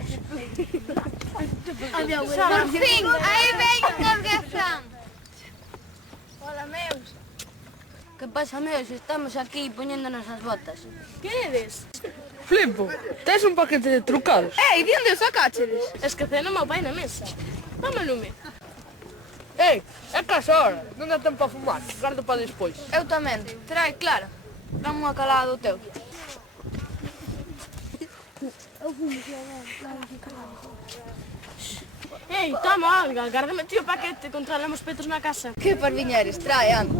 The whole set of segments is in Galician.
Por fin, aí veñen os Gezán. Hola, meus. Que pasa, meus? Estamos aquí poñéndonos as botas. Que eres? Flipo, tes un paquete de trucados. Ei, di onde os sacáchedes? Esquecendo o meu pai na mesa. Dame lume. Ei, é casi a hora, non dá tempo a fumar, gardo para despois. Eu tamén. Trai, claro. Dame unha calada do teu. Ei, toma, Olga, gárgame ti o paquete, controlamos petos na casa. Que parviñeres, trae, anda.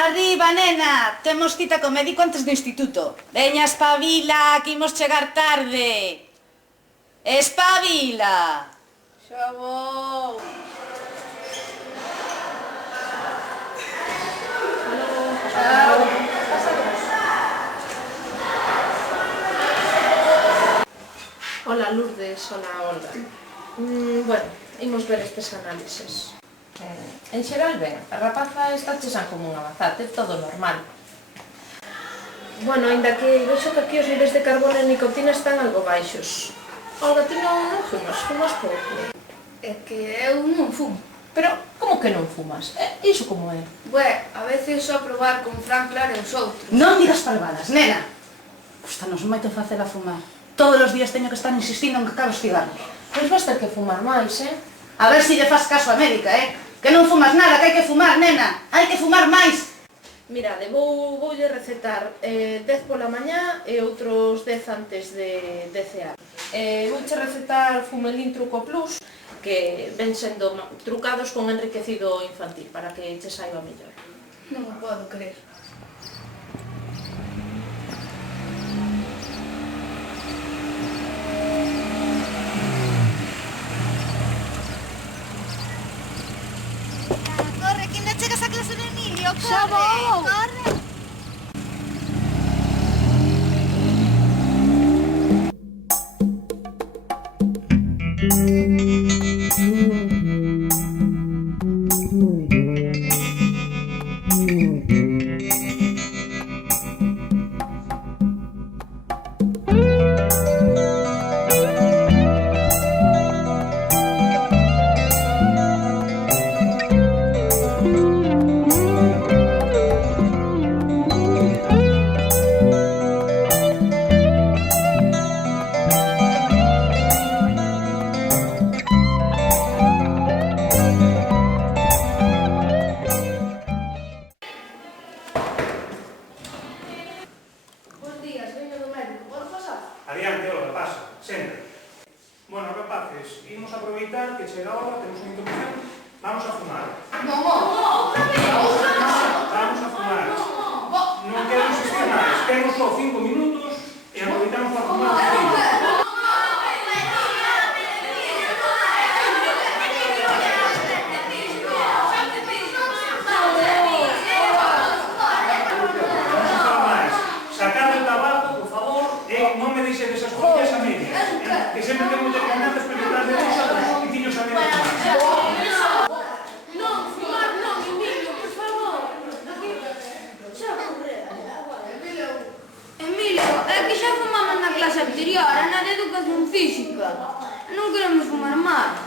Arriba, nena! Temos cita co médico antes do instituto. Veña, espabila, que imos chegar tarde. Espabila! Xa vou. Hola Lourdes, hola Olga. Bueno, imos ver estes análises. En xeral ben, a rapaza está chesan como unha bazate, todo normal. Bueno, ainda que vexo que aquí os niveis de carbono e nicotina están algo baixos. Olga, ti non fumas pouco. É que eu non fumo. Pero, como que non fumas? Iso como é? Bué, a veces só probar con Fran Claro e os outros. Non digas palvadas, nena! Custanos moito facela fumar. Todos os días teño que estar insistindo en que acabe os cigarros. Pois vas ter que fumar máis, A ver se lle faz caso a médica, Que non fumas nada, que hai que fumar, nena! Hai que fumar máis! Mirade, voulle recetar 10 pola mañá e outros 10 antes de cear. Vouche recetar Fumelín Truco Plus, que ven sendo trucados con enriquecido infantil, para que che saiba mellor. Non o podo creer. Corre, que ainda chegas a clase de Emilio, corre, Xa vou. corre. Adiante, Olga, pasa, sempre. Bueno, rapaces, imos aproveitar que chega a hora, temos unha interrupción, vamos a fumar. Vamos a fumar. Non quero insistir máis, temos só 5 minutos e aproveitamos para fumar un poquinho. Que sempre tengo muchas ganas pero detrás de vosotros y tiños a menos más. Non, fumar non, Emilio, por favor. Emilio, é que xa fumamos na clase anterior, na de educación física. Non queremos fumar máis.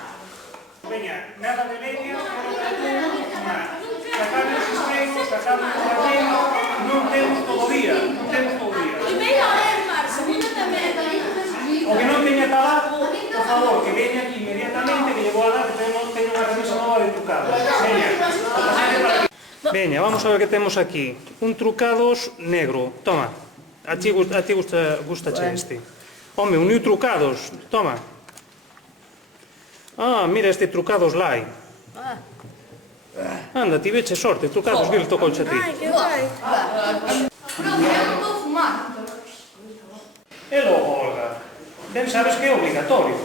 Veña, nada de leña, fumar. Sacad os espejos, sacad o barreno, non temos todo o día, non temos todo o día. Primeira hora é mar, segunda tamén. O que non teña tabaco, por favor, que veña aquí inmediatamente, que lle vou a dar que teño unha camisa nova de trucado. Veña, vamos a ver que temos aquí. Un trucados negro. Toma. A ti gustache este. Home, un new trucados. Toma. Ah, mira este trucados light. Anda, ti veche sorte. Trucados vil tocouche a ti. Ai, que guai. Profe, eu non vou fumar. E logo, Olga, ben sabes que é obligatorio.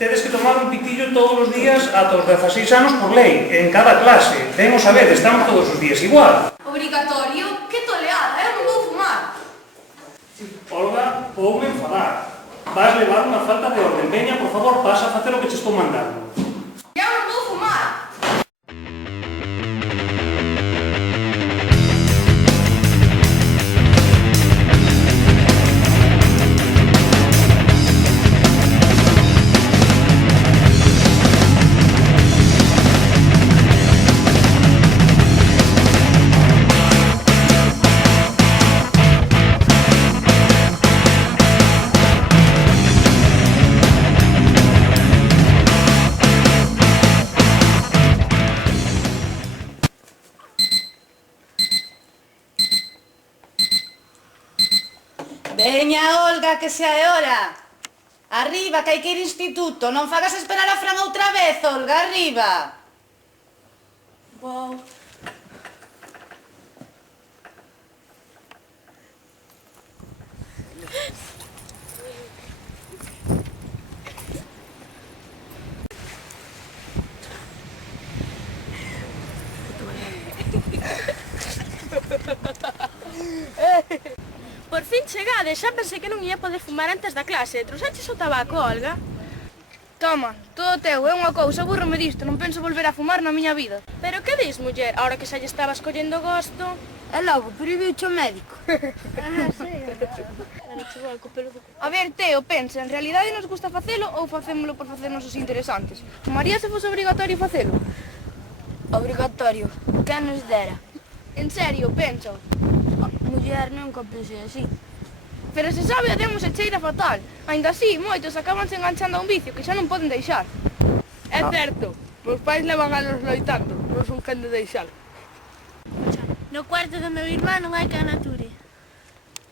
Tedes que tomar un pitillo todos os días ata os 16 anos por lei, en cada clase. Demos a ver, estamos todos os días igual. Obrigatorio? Que toleada, eu non vou fumar. Oume enfadar. Vas levar unha falta de orden. Veña, por favor, pasa a facer o que che estou mandando. Eu non vou fumar. Veña, Olga, que xa é hora. Arriba, que hai que ir ao instituto. Non fagas esperar a Fran outra vez, Olga, arriba. Vou. Por fin chegades, xa pensei que non ia poder fumar antes da clase. Trouxaches o tabaco, Olga? Toma, todo teu, é unha cousa, aburrome disto, non penso volver a fumar na miña vida. Pero que dis, muller? Ahora que xa lle estabas collendo gosto... E logo, prohibiuche o médico. A ver, Teo, pensa, en realidade nos gusta facelo ou facémolo por facernos os interesantes? Fumaría se fose obrigatorio facelo? Obrigatorio. Que nos dera? En serio, pensa. Muller, nunca pensei así. Pero se sabe, a demos e cheira fatal. Ainda así, moitos acabanse enganchando a un vicio que xa non poden deixar. É certo, meus pais levan anos loitando, non son quen de deixar. No cuarto do meu irmán non hai canature.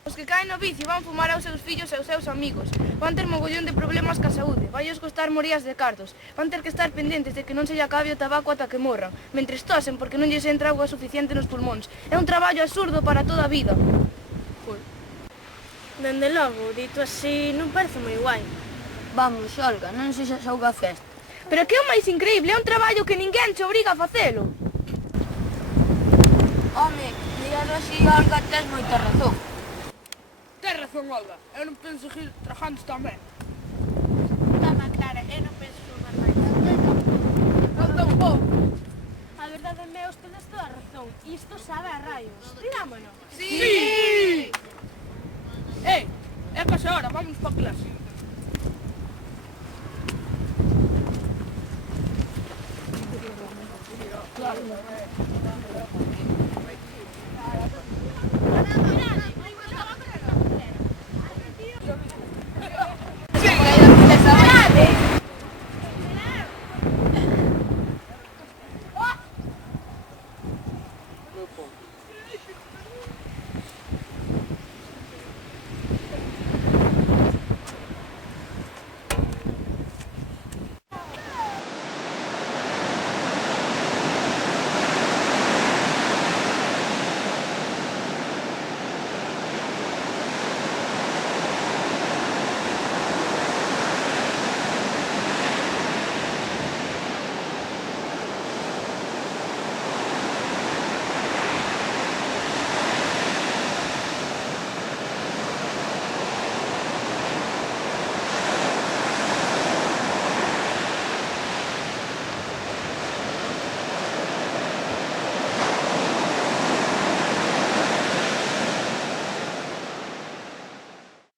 Os que caen no vicio van fumar aos seus fillos e aos seus amigos. Van ter mogollón de problemas ca saúde. Vai os costar morías de cartos. Van ter que estar pendentes de que non se lle acabe o tabaco ata que morran. Mentres tosen porque non lles entra auga suficiente nos pulmóns. É un traballo absurdo para toda a vida. Dende logo, dito así, non parece moi guai. Vamos, Olga, non se xa sauga a festa. Pero que é o máis increíble? É un traballo que ninguén te obriga a facelo. Home, dígalo así, Olga, tes moita razón. Tens razón, Olga, eu non penso seguir trabajando tamén. Tama, Clara, eu non penso fumar máis. Non tampouco. A verdade, meus, tedes toda a razón. Isto sabe a raios. Tirámonos. Sí! Ei, é case hora, vamos pa clase. Claro.